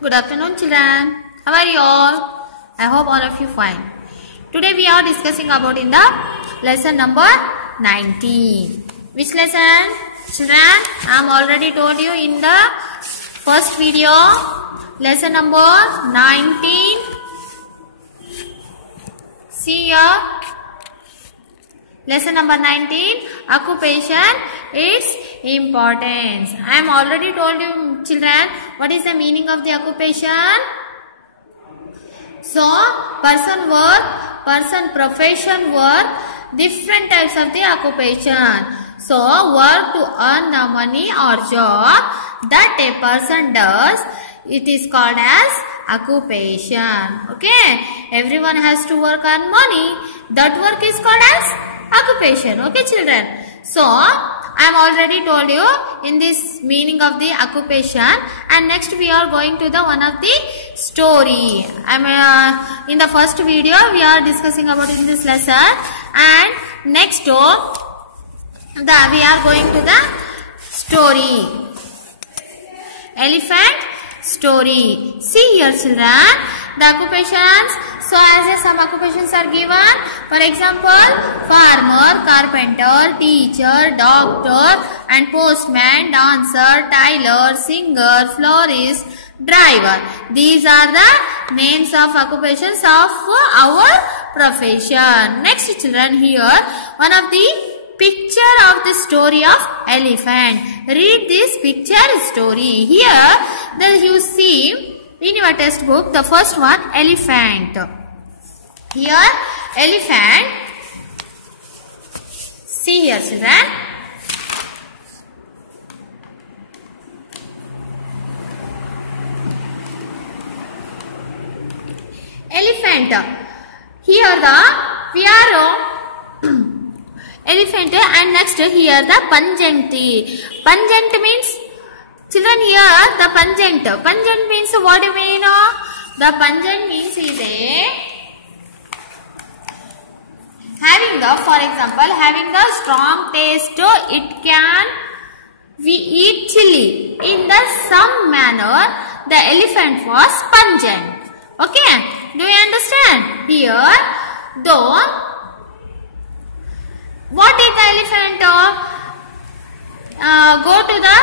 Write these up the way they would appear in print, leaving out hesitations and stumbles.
Good afternoon, children. How are you all? I hope all of you fine. Today we are discussing about in the lesson number 19. Which lesson? Children, I am already told you in the first video. Lesson number 19. See here. Lesson number 19. Occupation, its importance. I am already told you, children, what is the meaning of the occupation? So, person work, person profession work, different types of the occupation. So, work to earn the money or job that a person does, it is called as occupation. Okay, everyone has to work on money. That work is called as occupation. Okay, children. So, I am already told you in this meaning of the occupation, and next we are going to the one of the story. In the first video we are discussing about in this lesson, and next we are going to the story. Elephant story. See here, children, the occupations. So as some occupations are given, for example, farmer, carpenter, teacher, doctor and postman, dancer, tailor, singer, florist, driver. These are the names of occupations of our profession. Next, children, here one of the picture of the story of elephant. Read this picture story. Here you see in your textbook the first one, elephant. Here, elephant. See here, children. Elephant. Here we are elephant, and next here the pungent. Pungent means, children, here the pungent. Pungent means, what do you mean? The pungent means is for example, having the strong taste. It can we eat chili. In the some manner, the elephant was pungent. Okay, do you understand? Here, though, what did the elephant go to the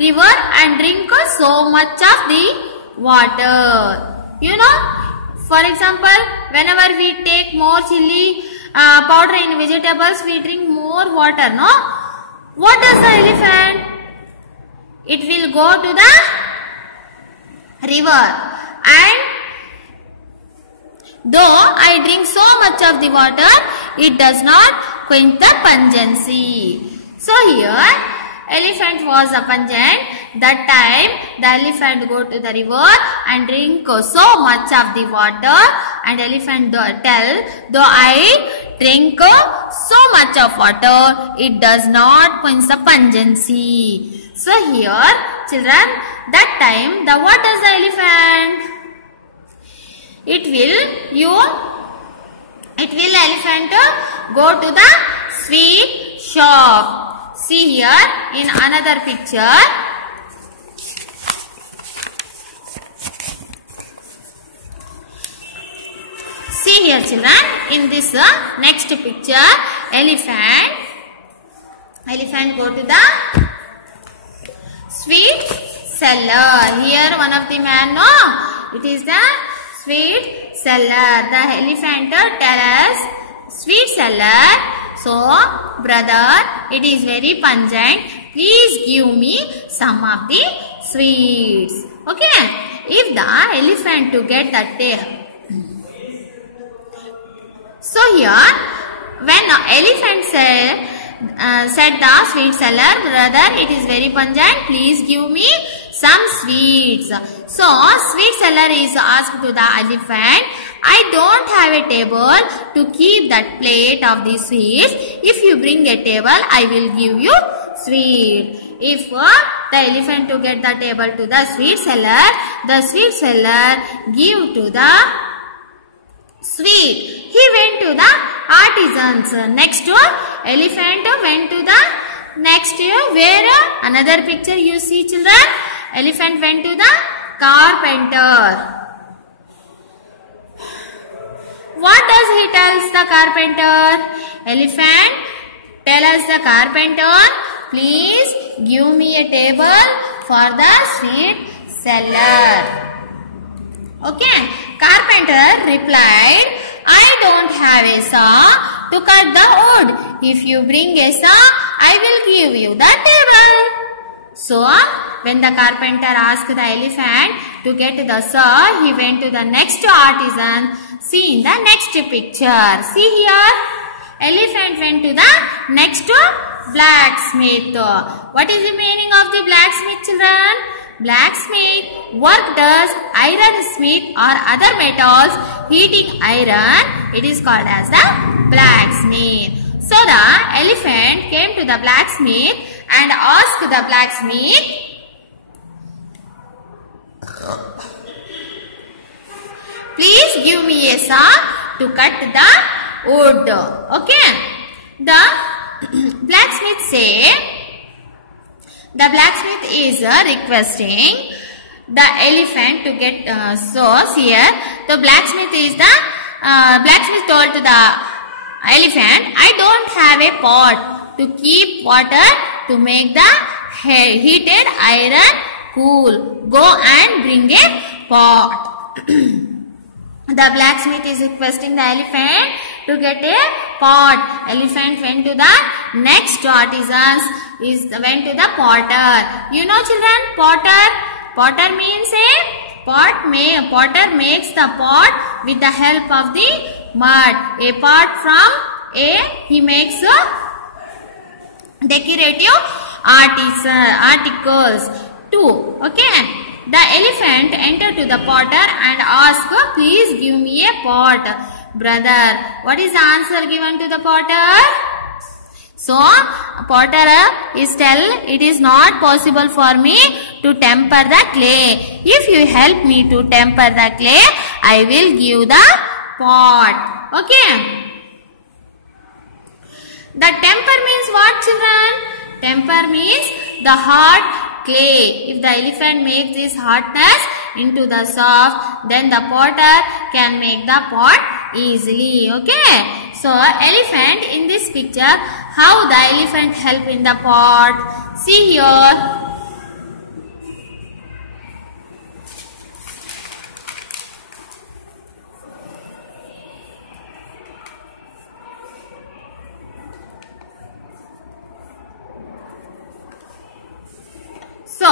river and drink so much of the water? You know, for example, whenever we take more chili powder in vegetables, we drink more water, no? What does the elephant? It will go to the river, and though I drink so much of the water, it does not quench the pungency. So here, elephant was a pungent. That time, the elephant go to the river and drink so much of the water, and elephant tell, though I drink so much of water, it does not quench the pungency. So here, children, that time, what does the elephant? Elephant go to the sweet shop. See here in another picture. See here, children, in this next picture, elephant go to the sweet seller. Here one of the man, no, it is the sweet seller. The elephant tells sweet seller, so brother, it is very pungent. Please give me some of the sweets. Okay. If the elephant to get that tail. So here, when elephant said the sweet seller, brother, it is very pungent. Please give me some sweets. So sweet seller is asked to the elephant, I don't have a table to keep that plate of the sweets. If you bring a table, I will give you sweet. If the elephant to get the table to the sweet seller give to the sweet. He went to the artisans. Next, elephant went to the next where another picture you see, children. Elephant went to the carpenter. What does he tells the carpenter? Elephant tells the carpenter, please give me a table for the sweet seller. Okay, carpenter replied, I don't have a saw to cut the wood. If you bring a saw, I will give you the table. So, when the carpenter asked the elephant to get the saw, he went to the next artisan. See in the next picture. See here. Elephant went to the next blacksmith. What is the meaning of the blacksmith, children? Blacksmith work does iron smith or other metals heating iron. It is called as the blacksmith. So the elephant came to the blacksmith and asked the blacksmith, please give me a saw to cut the wood. Okay. The blacksmith is requesting the elephant to get saws here. The blacksmith told to the elephant, I don't have a pot to keep water to make the heated iron cool. Go and bring a pot. The blacksmith is requesting the elephant to get a pot. Elephant went to the next artisans. Went to the potter. You know, children, potter. Potter means a pot. Potter makes the pot with the help of the mud. Apart from he makes decorative articles too. Okay. The elephant entered to the potter and asked, please give me a pot. Brother, what is the answer given to the potter? So, potter is it is not possible for me to temper the clay. If you help me to temper the clay, I will give the pot. Okay. The temper means what, children? Temper means the hard clay. If the elephant makes this hardness into the soft, then the potter can make the pot easily. Okay. So, elephant in this picture, how the elephant help in the pot. See here. So,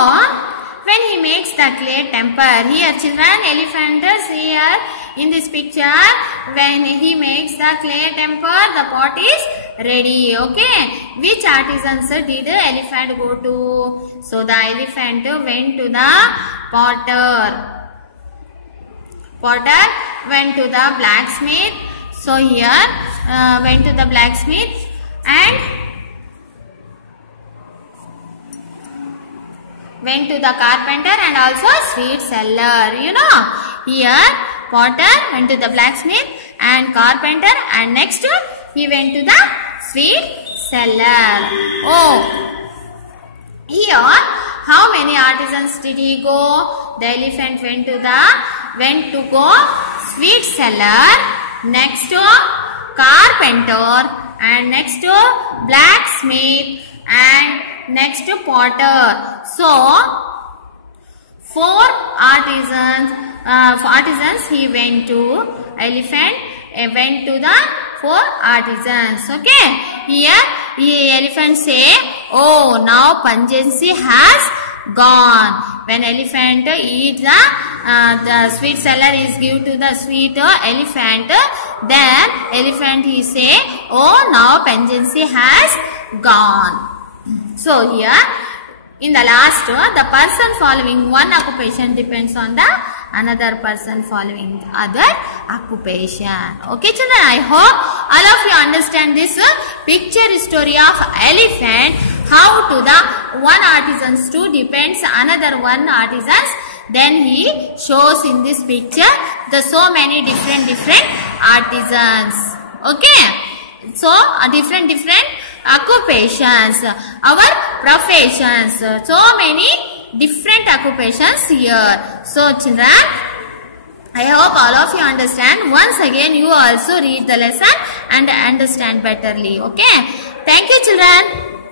when he makes the clay temper, here children, elephant is here in this picture. When he makes the clay temper, the pot is ready. Okay. Which artisans did the elephant go to? So, the elephant went to the potter. Potter went to the blacksmith. So, here went to the blacksmith and went to the carpenter and also sweet seller. You know, here potter went to the blacksmith and carpenter, and next he went to the sweet seller. Oh, here how many artisans did he go? The elephant went to go sweet seller, next to carpenter, and next to blacksmith, and next to potter. So, 4 artisans he went to. Elephant went to the 4 artisans. Okay. Here elephant say, oh, now pungency has gone. When elephant eat the sweet seller is give to the sweet elephant, then elephant he say, oh, now pungency has gone. So here in the last, the person following one occupation depends on the another person following other occupation. Okay, children, I hope all of you understand this picture story of elephant, how to the one artisans to depends another one artisans. Then he shows in this picture the so many different artisans. Okay, so different occupations, our professions, so many different occupations here. So children, I hope all of you understand. Once again you also read the lesson and understand betterly. Okay. Thank you children.